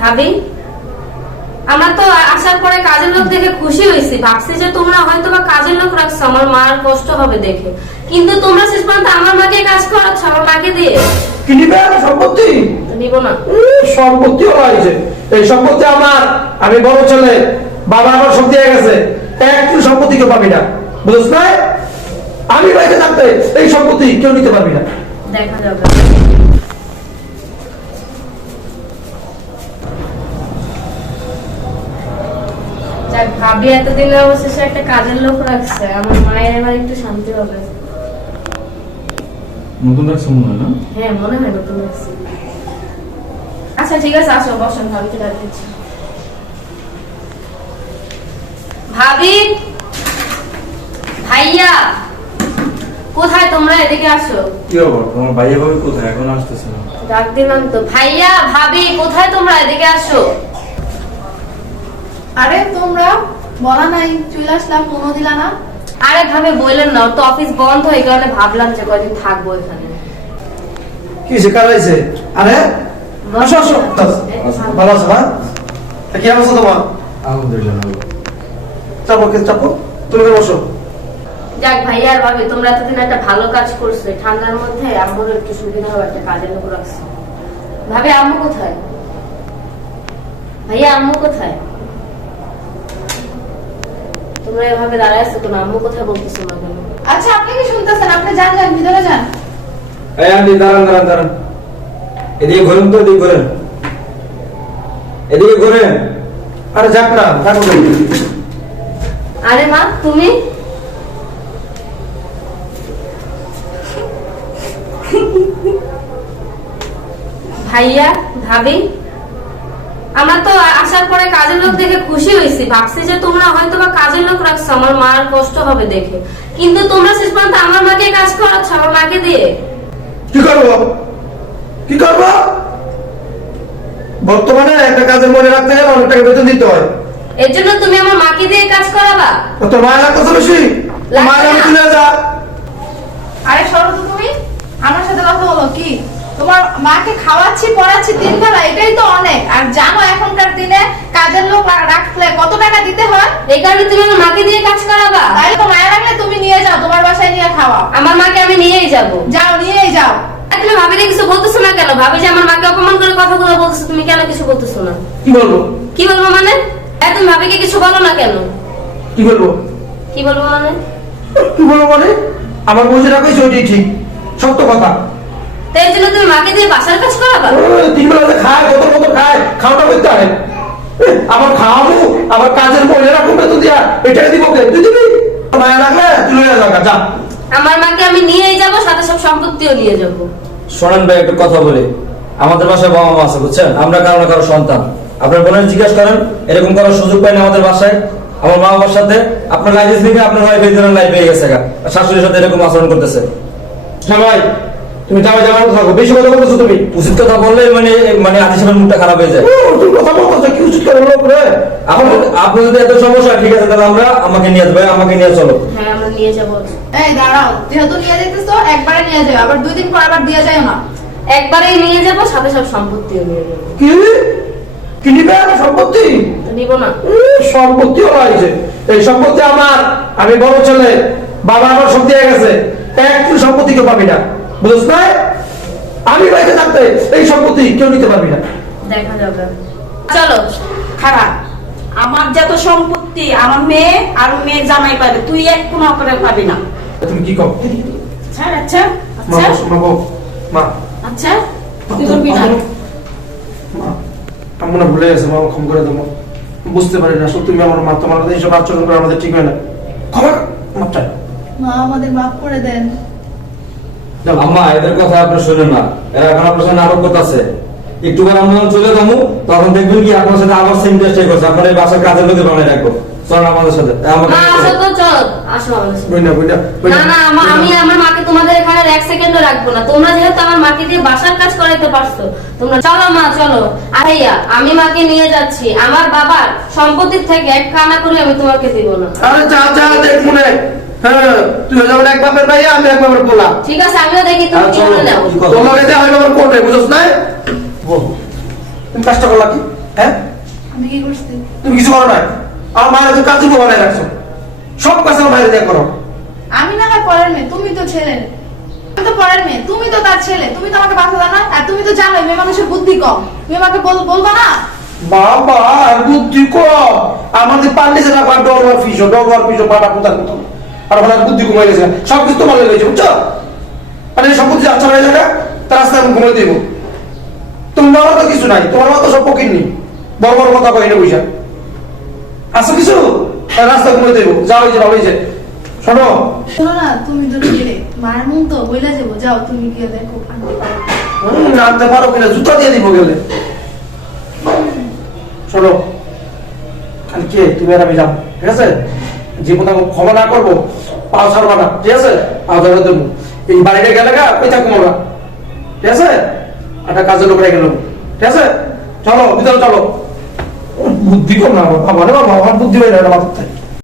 ভাবি, আমরা তো আসার পরে কাজের লোক দেখে খুশি হয়েছি, ভাবছি যে তোমরা হয়তো বা কাজের লোক রাখছো আমার মার কষ্ট হবে দেখে, কিন্তু তোমরা শেষ পর্যন্ত আমার মাকে কাজ করাচ্ছ, আমার মাকে দিয়ে। কি নিবে সম্পত্তি? নিব না। সম্পত্তি হয়েছে, এই সম্পত্তি আমার, আমি বড় ছেলে, বাবা আমার সব দিয়ে গেছে, একটু সম্পত্তি কেউ পাবি না, বুঝছ না? আমি বাইরে থাকতে এই সম্পত্তি কেউ নিতে পারবি না। দেখা যাবে। যাক, ভাবি এতদিন অবশেষে একটা কাজের লোক রাখছে, আমার মায়ের এবার একটু শান্তি হবে। নতুন রাখছে মনে হয় না? হ্যাঁ, মনে হয় নতুন রাখছে। আচ্ছা ঠিক আছে, আসো বসেন, ভাবিকে ডাকছি। ভাবি, ভাইয়া কোথায় তোমরা? এদিকে আসো। কি খবর? তোমার ভাইয়া ভাবি কোথায়? এখন আসতেছে না। ডাক দিলাম তো। ভাইয়া ভাবি কোথায় তোমরা? এদিকে আসো। আরে তোমরা বলা নাই, চলে আসলাম, মনো দিলা না। আরে ভাবে বললেন না, ওর তো অফিস বন্ধ হয়ে গেলে ভাবলাম যে কয়দিন থাকবো এখানে। কি শিকার হয়েছে? আরে আসো আসো, ভালো আছো? হ্যাঁ, কি অবস্থা তোমার? আলহামদুলিল্লাহ ভালো। চাপো চাপো, তুমি বসো। যাক ভাইয়া আর ভাবি, তোমরা এতদিন একটা ভালো কাজ করছো, ঠান্ডার মধ্যে আম্মুর একটু সুবিধা হবে, একটা কাজের লোক রাখছো। ভাবি আম্মু কোথায়? ভাইয়া আম্মু কোথায়? তোমরা এভাবে দাঁড়ায় আছো কেন? আম্মু কোথায় বলতেছো না কেন? আচ্ছা আপনি কি শুনতেছেন? আপনি যান যান, ভিতরে যান। এই আন্টি দাঁড়ান দাঁড়ান দাঁড়ান, এদিকে ঘোরেন তো, এদিকে ঘোরেন, এদিকে ঘোরেন। আরে যাক না, থাকো তুমি। আরে মা তুমি? ভাইয়া ভাবি, আমরা তো আসার পরে কাজের লোক দেখে খুশি হয়েছি, ভাবছি যে তোমরা হয়তো বা কাজের লোক রাখছো আমার মার কষ্ট হবে দেখে, কিন্তু তোমরা শেষ পর্যন্ত আমার মাকে কাজ করাচ্ছ, আমার মাকে দিয়ে। কি করবো? কি করবো? বর্তমানে একটা কাজের মনে রাখতে গেলে অনেক টাকা বেতন দিতে হয়। এর জন্য তুমি আমার মাকে দিয়ে কাজ করাবা? তোর মায়ের লাগতেছে বেশি? মায়ের আমি তুলে যা। আরে সরো তো তুমি, আমার সাথে কথা বলো। কি তোমার মাকে খাওয়াচ্ছি পড়াচ্ছি 3 বেলা, এটাই তো অনেক। আর জানো এখনকার দিনে কাজের লোক রাখলে কত টাকা দিতে হয়? এই কারণে তুমি আমার মাকে দিয়ে কাজ করাবা? তাই তো মায়া লাগলে তুমি নিয়ে যাও, তোমার বাসায় নিয়ে খাওয়াও। আমার মাকে আমি নিয়েই যাবো। যাও, নিয়েই যাও। তুমি ভাবিরে কিছু বলতেছো না কেন? ভাবি যে আমার মাকে অপমান করে কথাগুলো বলতেছো, তুমি কেন কিছু বলতেছো না? কি বলবো? কি বলবো মানে? তুমি ভাবিকে কিছু বলো না কেন? কি বলবো? কি বলবো মানে? কি বলবো মানে? আমার বুঝে রাখাইছো, ওইটাই ঠিক, সত্য কথা। তো এর জন্য তুমি মাকে দিয়ে বাসার কাজ করাবা? 3 বেলা যে খায়, কত খায়, খাওয়াটা করতে হয়। আমার খাওয়াবো, আমার কাজের মনে রাখবো বেতন দিয়া, এটাকে দিব কে? তুই দিবি? মায়া লাগলে তুই লইয়া লাগা, যা। আমার মাকে আমি নিয়েই যাব, সাথে সব সম্পত্তিও নিয়ে যাব। শোনেন ভাই, একটা কথা বলি, আমাদের বাসায় বাবা মা আছে বুঝছেন, আমরা কারো না কারো সন্তান। আপনার বোনের জিজ্ঞাসা করেন, এরকম করার সুযোগ পাইনি আমাদের বাসায়। আমার মা বাবার সাথে আপনার লাইসেন্স থেকে আপনার ভাই বেতন লাই পেয়ে গেছে, শাশুড়ির সাথে এরকম আচরণ করতেছে। হ্যাঁ ভাই, তুমি যাওয়া যাওয়ার কথা থাকো, বেশি কথা বলতেছো তুমি। উচিত কথা বললে মানে আদি সাহেবের মুখটা খারাপ হয়ে যায়। তুমি কথা বলতেছো, কি উচিত কথা বলো রে? আপনার যদি এত সমস্যা, ঠিক আছে তাহলে আমরা আমাকে নিয়ে যাবো, আমাকে নিয়ে চলো। হ্যাঁ আমরা নিয়ে যাব। এই দাঁড়াও, যেহেতু নিয়ে যেতেছো একবারে নিয়ে যাও, আবার 2 দিন পর আবার দিয়ে যাও না। একবারেই নিয়ে যাব, সাথে সব সম্পত্তিও নিয়ে যাব। কি কি নিবে? সম্পত্তি? তো নিব না। সম্পত্তি হয়েছে, এই সম্পত্তি আমার, আমি বড় ছেলে, বাবা আমার সব দিয়ে গেছে, একটু সম্পত্তি কেউ পাবি না, বুঝছ না? আমি বাইরে থাকতে এই সম্পত্তি কেউ নিতে পারবি না। দেখা যাবে। চলো। খারাপ, আমার যত সম্পত্তি আমার মেয়ে আর মেয়ে জামাই পাবে, তুই এক কোনো করে পাবি না। তুমি কি কর? আচ্ছা আচ্ছা মা আচ্ছা বসো, মা বউ, মা আচ্ছা, তুই করবি না। মা, আমি মনে হয় ভুলে গেছে, মা ক্ষমা করে দেবো, বুঝতে পারি না, সত্যি তুমি আমার মা, তোমার এইসব আচরণ করে আমাদের ঠিক হয় না, ক্ষমা মাত্রা। মা আমাদের মাফ করে দেন। আম্মা এদের কথা আপনি শুনেন না, এরা এখন আপনার সাথে নাটক করতেছে। একটু পর আমরা চলে যাবো, তখন দেখবেন কি আপনার সাথে আবার সেম চেষ্টাই করছে, আপনার এই বাসার কাজের লোকে বানায় রাখবো। চল আমাদের সাথে। মা আসো তো, চল আসো আমাদের সাথে। বইনা বইনা না না, আমি আমার মাকে তোমাদের এখানে 1 সেকেন্ডও রাখবো না। তোমরা যেহেতু আমার মাকে দিয়ে বাসার কাজ করাইতে পারছো, তোমরা চলো মা চলো। আরেইয়া আমি মাকে নিয়ে যাচ্ছি, আমার বাবার সম্পত্তির থেকে 1 কানা করে আমি তোমাকে দিব না। আরে যা যা, দেখ মনে, হ্যাঁ তুই যেমন এক বাপের ভাই, আমি এক বাপের পোলা। ঠিক আছে, আমিও দেখি তুমি কি করে নাও। তোমাকে দেওয়া হয় বাবার কোর্টে, বুঝছ না? তুমি কাজটা করলা কি? হ্যাঁ আমি কি করছি? তুমি কিছু করো না, আমার মায়ের তো কাজে বানায় রাখছো, সব কাজ আমার মায়ের দিয়ে করো। আমি না হয় পরের মেয়ে, তুমি তো ছেলে। আমি তো পরের মেয়ে, তুমি তো তার ছেলে, তুমি তো আমাকে বাঁচা দাও না। আর তুমি তো জানোই মেয়ে মানুষের বুদ্ধি কম, তুমি আমাকে বলবা না? বাবা বুদ্ধি কম, আমাদের পারলে সেটা ডলার পিসো পাটা পোতার মতো, আর ওনার বুদ্ধি কমে গেছে, সব কিছু তোমার লেগেছে বুঝছো। মানে এই সম্পত্তি আচ্ছা হয়ে যাবে, তার রাস্তায় আমি ঘুমিয়ে দেবো। তুমি বাবার তো কিছু নাই, তোমার মা তো সব পকির নি, বড় বড় কথা কই না বুঝা আসো কিছু, তার রাস্তা ঘুমিয়ে দেবো। যাও এই যে ভালো হয়েছে, শোনো শোনো না, তুমি তো ছেলে, মার মন তো বইলা যাবো, যাও তুমি গিয়ে দেখো আনতে পারো। আনতে পারো কিনা, জুতা দিয়ে দিব গেলে। শোনো কালকে তুমি আর আমি যাবো, ঠিক আছে? যে কথা ক্ষমা না করবো পাও ছাড়বা না, ঠিক আছে? পাও ধরে দেবো, এই বাড়িটা গেলে গা ওই থাকবো আমরা, ঠিক আছে? একটা কাজের লোক রেখে নেবো, ঠিক আছে? চলো ভিতরে চলো। বুদ্ধি কম না বাবা, আমার বুদ্ধি হয় না মাথায়।